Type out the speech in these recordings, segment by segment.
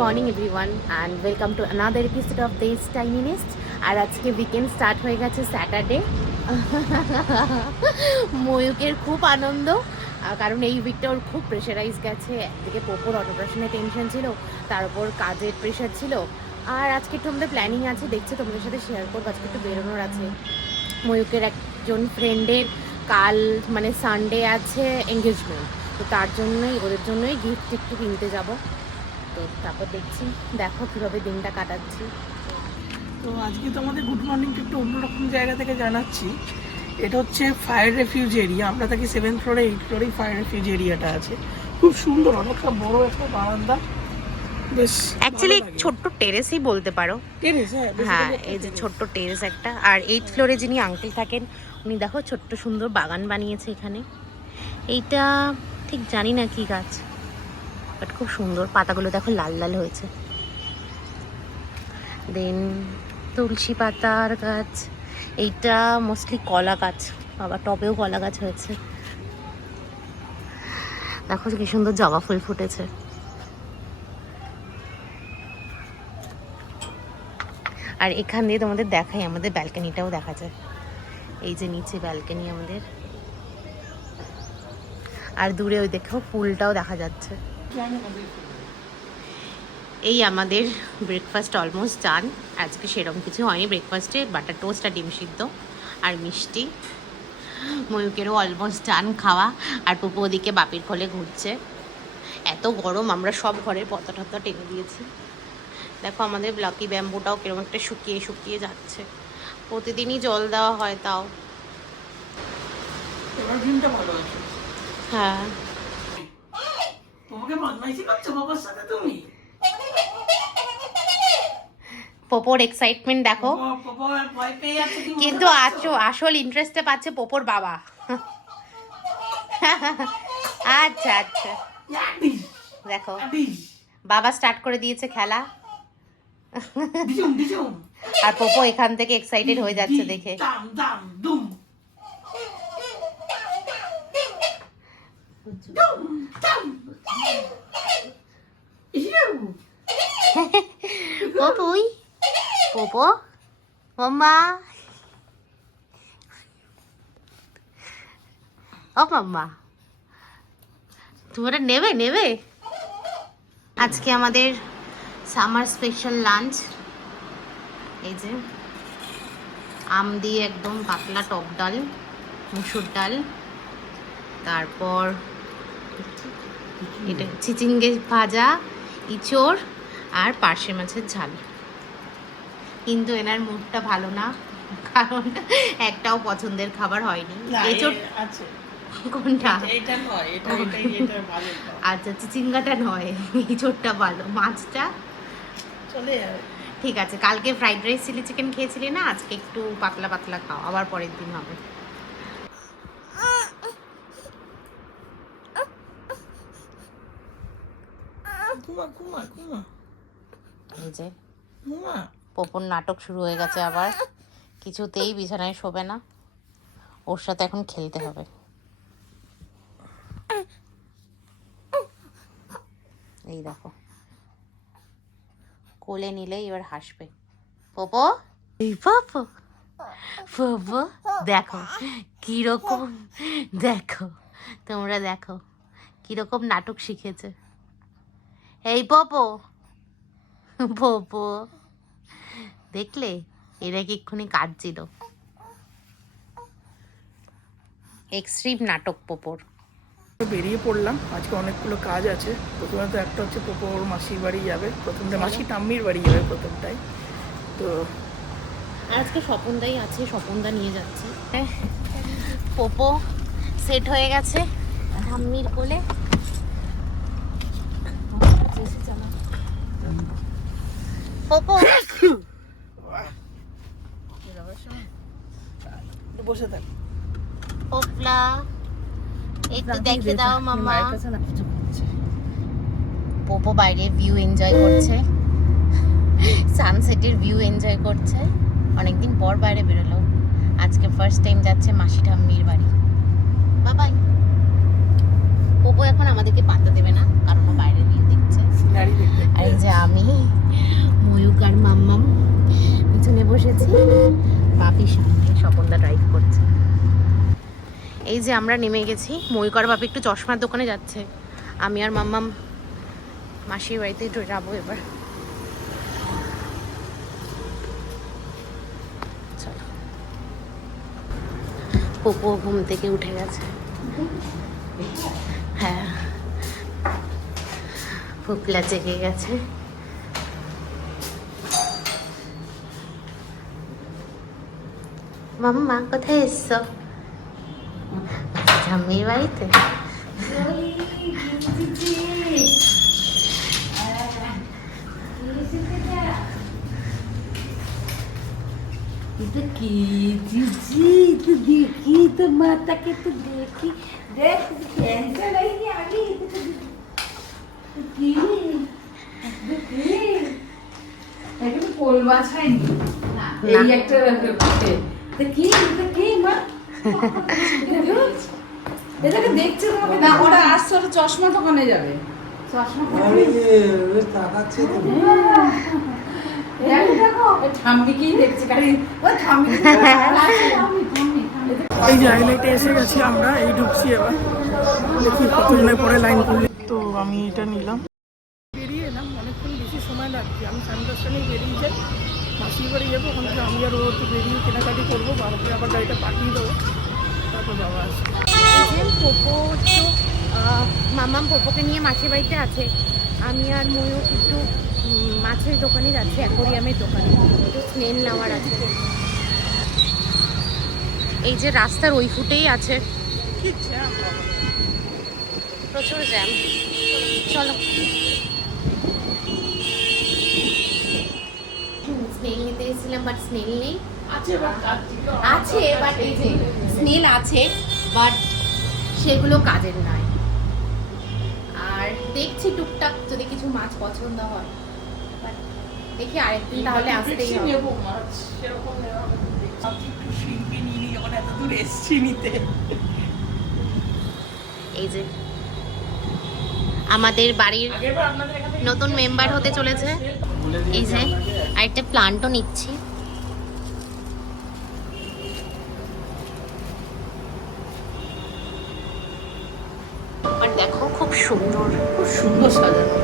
Morning everyone and welcome to another episode of this tiny nest. আর আজকে weekend start হয়ে গেছে Saturday. ময়ূকের খুব আনন্দ, কারণ এই উইকটা ওর খুব প্রেশারাইজ গেছে। একদিকে পোপোর অটোপ্রেশনের টেনশন ছিল, তার উপর কাজের প্রেশার ছিল। আর আজকে একটু আমাদের প্ল্যানিং আছে, দেখছি তোমাদের সাথে শেয়ার করবো। আজকে একটু বেরোনোর আছে। ময়ূকের একজন ফ্রেন্ডের কাল মানে সানডে আছে এঙ্গেজমেন্ট, তো তার জন্যই ওদের জন্যই গিফট একটু কিনতে যাব। তো তারপর দেখছি, দেখো কীভাবে দিনটা কাটাচ্ছি। তো আজকে তোমাদের গুড মর্নিংটা একটু অন্যরকম জায়গা থেকে জানাচ্ছি। এটা হচ্ছে ফায়ার রেফিউজ এরিয়া। আমরা থাকি 7th ফ্লোরে, 8th ফ্লোরেই ফায়ার রেফিউজ এরিয়াটা আছে। খুব সুন্দর, অনেকটা বড় একটা বারান্দা, বেশ অ্যাকচুয়ালি ছোট্ট টেরেসই বলতে পারো। টেরেস, হ্যাঁ, এই যে ছোট্ট টেরেস একটা। আর 8th ফ্লোরে যিনি আঙ্কেল থাকেন উনি দেখো ছোট্ট সুন্দর বাগান বানিয়েছে এখানে। এইটা ঠিক জানি না কি গাছ, বাট খুব সুন্দর, পাতাগুলো দেখো লাল লাল হয়েছে। দেন তুলসী পাতার গাছ, এইটা মোস্টলি কলা গাছ, আবার টবেও কলা গাছ হয়েছে। দেখো কি সুন্দর জবা ফুল ফুটেছে। আর এখান দিয়ে তোমাদের দেখাই, আমাদের ব্যালকনিটাও দেখা যায়। এই যে নিচে ব্যালকনি আমাদের, আর দূরে ওই দেখো পুলটাও দেখা যাচ্ছে। এই আমাদের ব্রেকফাস্ট অলমোস্ট ডান। আজকে সেরকম কিছু হয়নি ব্রেকফাস্টে, বাটার টোস্ট আর ডিম সিদ্ধ আর মিষ্টি। ময়ূকেরও অলমোস্ট ডান খাওয়া। আর পুপু ওদিকে বাপির কোলে ঘুরছে। এত গরম, আমরা সব ঘরের পতা টতা টেনে দিয়েছি। দেখো আমাদের ব্লকি ব্যাম্বুটাও কিরকম একটা শুকিয়ে শুকিয়ে যাচ্ছে। প্রতিদিনই জল দেওয়া হয় তাও। হ্যাঁ, পোপোর এক্সাইটমেন্ট দেখো, কিন্তু আসল ইন্টারেস্টে পাচ্ছে পোপোর বাবা। আচ্ছা আচ্ছা, দেখো বাবা স্টার্ট করে দিয়েছে খেলা। আর পোপো এখান থেকে এক্সাইটেড হয়ে যাচ্ছে দেখে। পপুই পোপো মাম্মা, ও মাম্মা তোমরা নেবে নেবে। আজকে আমাদের সামার স্পেশাল লাঞ্চ, এই যে আম দিয়ে একদম পাতলা টক ডাল, মুসুর ডাল, তারপর এটা চিচিঙ্গে ভাজা, ইঁচড় আর পার্শে মাছের ঝাল। কিন্তু এনার মুডটা ভালো না, কারণ একটাও পছন্দের খাবার হয়নি। এঁচড় কোনটা? আচ্ছা, চিচিঙ্গাটা নয়, ইঁচড়টা ভালো, মাছটা চলে যাবে। ঠিক আছে। কালকে ফ্রাইড রাইস চিলি চিকেন খেয়েছিলি না, আজকে একটু পাতলা পাতলা খাও, আবার পরের দিন হবে। এই যে পোপোর নাটক শুরু হয়ে গেছে আবার, কিছুতেই বিছানায় শোবে না। ওর সাথে এখন খেলতে হবে। এই দেখো কোলে নিলেই এবার হাসবে। পোপো, এই পোপো, পোপো দেখো কিরকম, দেখো তোমরা দেখো কিরকম নাটক শিখেছে। এই পোপো, পোপো দেখলে এরা কি এক্ষুনি কাঁদছিল। এক্সট্রিম নাটক পোপোর। বেরিয়ে পড়লাম, আজকে অনেকগুলো কাজ আছে। প্রথমত একটা হচ্ছে পোপোর মাসির বাড়ি যাবে, প্রথমটা মাসি টাম্মির বাড়ি যাবে প্রথমটাই। তো আজকে স্বপনদাই আছে, স্বপনদা নিয়ে যাচ্ছে। পোপো সেট হয়ে গেছে ঠাম্মির কোলে। পোপো বসে থাক, পোপলা একটু দেখে দাও মামা। পোপো বাইরে ভিউ এনজয় করছে, সানসেটের ভিউ এনজয় করছে। অনেকদিন পর বাইরে বেরোলো। আজকে ফার্স্ট টাইম যাচ্ছে মাসি ঠাম্মির বাড়ি। বাবাই। পোপো এখন আমাদেরকে পাত্তা দেবে না, কারণ ও বাইরে দিয়ে দেখছে। সিনারি দেখতে আর এই যে আমি, ময়ূক আর মাম্মাম পিছনে বসেছি, বাপি সামনে, স্বপনদা ড্রাইভ করছে। এই যে আমরা নেমে গেছি, ময়ূক আর বাপি একটু চশমার দোকানে যাচ্ছে, আমি আর মাম্মাম মাসির বাড়িতে যাবো এবার। চলো, পোপো ঘুম থেকে উঠে গেছে। হ্যাঁ, ফুপলা জেগে গেছে। মাম্মা কোথায় এসছো? ঠাম্মির বাড়িতে। কি জিজি তো দেখি তো মাতাকে তো দেখি দেখ ক্যান্সার আইনি আগে কি এখানে পোল বাছাইনি এই একটা তো কি মা এটাকে দেখছে তোমাকে না, ওরা আসছে, ওরা চশমা দোকানে যাবে, চশমা তাকাচ্ছে তো। দেখো ঠাম্মিকেই দেখছে, কারণ ও ঠাম্মি এই যে হাইলাইটে এসে গেছি আমরা, এই ঢুকছি এবার, দেখি কতজনের পরে লাইন করলে। তো আমি এটা নিলাম, বেরিয়ে এলাম, অনেকক্ষণ বেশি সময় লাগছে। আমি সাড়ে 10টায় বেরিয়ে যাই, মাসির বাড়ি যাবো, ওখান থেকে আমি আর ও একটু বেরিয়ে কেনাকাটি করবো, বাবাকে আবার গাড়িটা পাঠিয়ে দেবো, তারপর বাবা আসবে। পোপো তো মাম্মাম পোপোকে নিয়ে মাসির বাড়িতে আছে, আমি আর ময়ূক একটু মাছের দোকানে যাচ্ছি, অ্যাকোরিয়ামের দোকানে, একটু স্নেল নেওয়ার আছে। এই যে রাস্তার ওই ফুটেই আছে, কি জ্যাম বাবা। প্রচুর জ্যাম। চলো, স্নেল নিতে এসেছিলাম, বাট স্নেল নেই। আছে বাট এই যে স্নেল আছে, বাট সেগুলো কাজের নয়। আর দেখছি টুকটাক যদি কিছু মাছ পছন্দ হয়, But দেখি আরেকদিন তাহলে আসতেই হবে। নেবো মাছ, সেরকম নেওয়া হবে না। দেখছি একটু শিল্পী নিয়ে নিই, যখন এত দূর এসছি নিতে। এই যে আমাদের বাড়ির আগেরবার আপনাদের এখান থেকে নতুন মেম্বার হতে চলেছে, এই যে আরেকটা প্লান্টও নিচ্ছি। আর দেখো খুব সুন্দর, খুব সুন্দর সাজানো।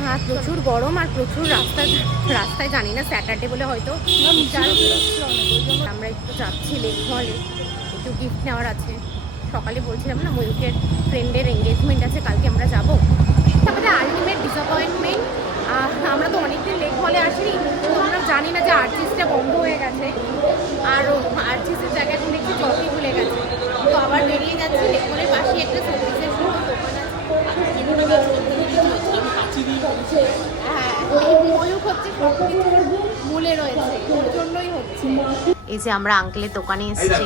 হ্যাঁ, প্রচুর গরম আর প্রচুর রাস্তায় জানি না স্যাটারডে বলে হয়তো আমরা একটু যাচ্ছি লেক মলে, একটু গিফট নেওয়ার আছে। সকালে বলছিলাম না ময়ূকের ফ্রেন্ডের এঙ্গেজমেন্ট আছে, কালকে আমরা যাবো। তারপরে আলটিমেট ডিসঅ্যাপয়েন্টমেন্ট, আমরা তো অনেকদিন লেক মলে আসিনি, তো আমরা জানি না যে আর্চিসটা বন্ধ হয়ে গেছে, আর আর্চিসের জায়গায় শুনে একটু জলই ভুলে গেছে। তো আবার বেরিয়ে যাচ্ছি, লেক মলের পাশে একটা সার্ভিসের দোকান আছে। হ্যাঁ, ময়ূক হচ্ছে মূলে রয়েছে, ওর জন্যই হচ্ছে। এই যে আমরা আঙ্কেলের দোকানে এসেছি।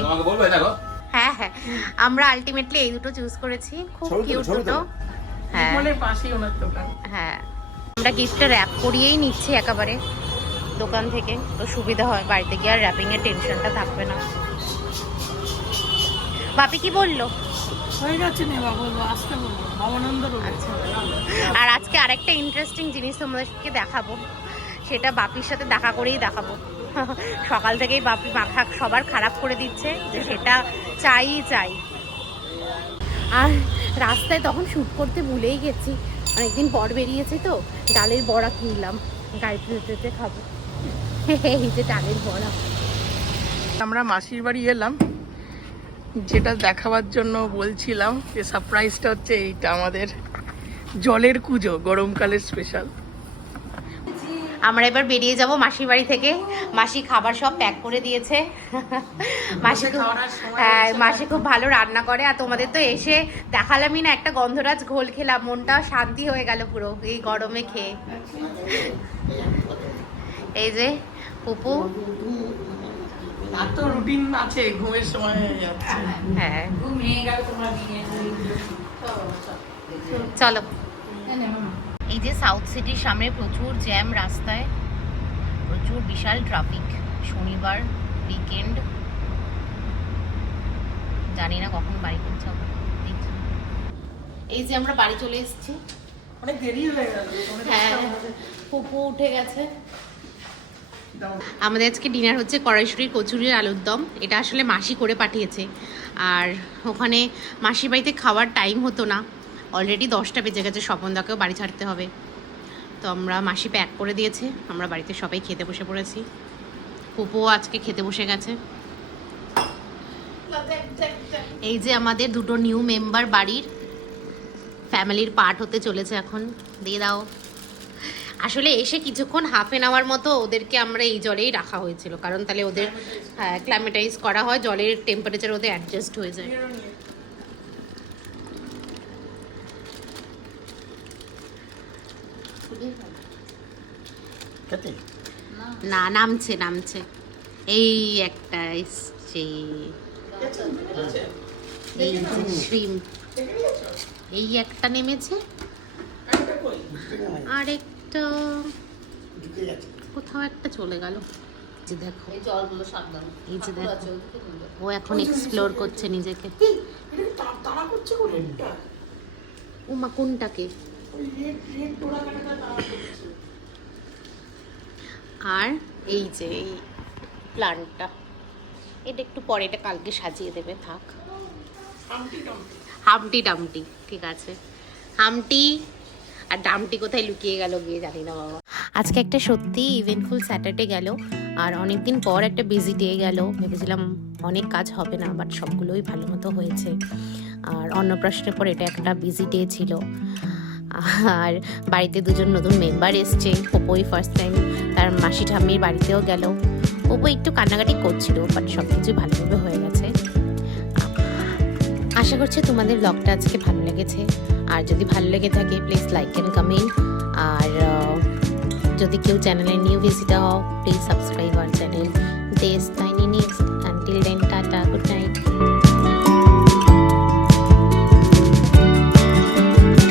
হ্যাঁ হ্যাঁ, আমরা আলটিমেটলি এই দুটো চুজ করেছি, খুব কিউট দুটো। হ্যাঁ মলের পাশেই ওনার দোকান। হ্যাঁ, আমরা গিফটটা র্যাপ করিয়েই নিচ্ছি একেবারে দোকান থেকে, তো সুবিধা হয়, বাড়িতে গিয়ে আর র্যাপিং এর টেনশনটা থাকবে না। বাপি কি বললো? হয়ে গেছে, নেওয়া বলবো, আসতে বলবো, ভাবানন্দ রয়েছে। আর আজকে আরেকটা ইন্টারেস্টিং জিনিস তোমাদেরকে দেখাবো, সেটা বাপির সাথে দেখা করেই দেখাবো। সকাল থেকেই বাপি মাথা সবার খারাপ করে দিচ্ছে যে সেটা চাই। আর রাস্তায় তখন শ্যুট করতে ভুলেই গেছি, অনেকদিন পর বেরিয়েছি তো। ডালের বড়া কিনলাম, গাড়িতে যেতে যেতে খাবো। এই যে ডালের বড়া। আমরা মাসির বাড়ি এলাম, যেটা দেখাবার জন্য বলছিলাম যে সারপ্রাইজটা হচ্ছে এইটা, আমাদের জলের কুজো, গরমকালের স্পেশাল। আমরা এবার বেরিয়ে যাব মাসির বাড়ি থেকে। মাসি খাবার সব প্যাক করে দিয়েছে। মাসি খুব, হ্যাঁ মাসি খুব ভালো রান্না করে। আর তোমাদের তো এসে দেখালামই না, একটা গন্ধরাজ ঘোল খেলাম, মনটা শান্তি হয়ে গেল পুরো এই গরমে খেয়ে। এই যে পুপু, আর তো রুটিন আছে, ঘুমের সময় হয়ে যাচ্ছে। হ্যাঁ চলো। এই যে সাউথ সিটির সামনে প্রচুর জ্যাম রাস্তায়, প্রচুর বিশাল ট্রাফিক। শনিবার, উইকেন্ড, জানি না কখন বাড়ি পৌঁছাবো। দেখি। এই যে আমরা বাড়ি চলে এসেছি। অনেক দেরি হয়ে গেল। হ্যাঁ, পুপু উঠে গেছে। আমাদের আজকে ডিনার হচ্ছে কড়াইশুঁটির কচুরির আলুর দম। এটা আসলে মাসি করে পাঠিয়েছে। আর ওখানে মাসির বাড়িতে খাওয়ার টাইম হতো না, অলরেডি 10টা বেজে গেছে, স্বপনদাকেও বাড়ি ছাড়তে হবে। তো আমরা, মাসি প্যাক করে দিয়েছে, আমরা বাড়িতে সবাই খেতে বসে পড়েছি। পুপুও আজকে খেতে বসে গেছে। এই যে আমাদের দুটো নিউ মেম্বার বাড়ির, ফ্যামিলির পার্ট হতে চলেছে এখন। দিয়ে দাও। আসলে এসে কিছুক্ষণ হাফ এন আওয়ার মতো ওদেরকে আমরা এই জলেই রাখা হয়েছিল, কারণ তাহলে ওদের ক্লাইমেটাইজ করা হয়, জলের টেম্পারেচার ওদের অ্যাডজাস্ট হয়ে যায়। না, নামছে নামছে। এই একটা এসছে, এই যে শ্রিম্প, এই একটা নেমেছে, আর একটা কোথাও একটা চলে গেল। যে দেখো এই জলগুলো সাবধান, এই যে দেখো ও এখন এক্সপ্লোর করছে নিজেকে। তাড়া করছে কোনটা? উমা কোনটাকে? ওই রেড ডোরা কাটাটা তাড়া করছে। আর এই যে এই প্লান্টটা, এটা একটু পরে, এটা কালকে সাজিয়ে দেবে, থাক। হামটি ডামটি, ঠিক আছে। হামটি আর ডামটি কোথায় লুকিয়ে গেল গিয়ে জানি না বাবা। আজকে একটা সত্যি ইভেন্টফুল স্যাটারডে গেল, আর অনেকদিন পর একটা বিজি ডে গেল। ভেবেছিলাম অনেক কাজ হবে না, বাট সবগুলোই ভালো মতো হয়েছে। আর অন্নপ্রাশনের পর এটা একটা বিজি ডে ছিল। আর বাড়িতে দুজন নতুন মেম্বার এসছে। পপই ফার্স্ট টাইম তার মাসি ঠাম্মির বাড়িতেও গেল। পপো একটু কান্নাকাটি করছিল, বাট সব কিছুই ভালোভাবে হয়ে গেছে। আশা করছি তোমাদের ব্লগটা আজকে ভালো লেগেছে। আর যদি ভালো লেগে থাকে প্লিজ লাইক অ্যান্ড কমেন্ট। আর যদি কেউ চ্যানেলে নিউ ভিজিটার হও প্লিজ সাবস্ক্রাইব আওয়ার চ্যানেল।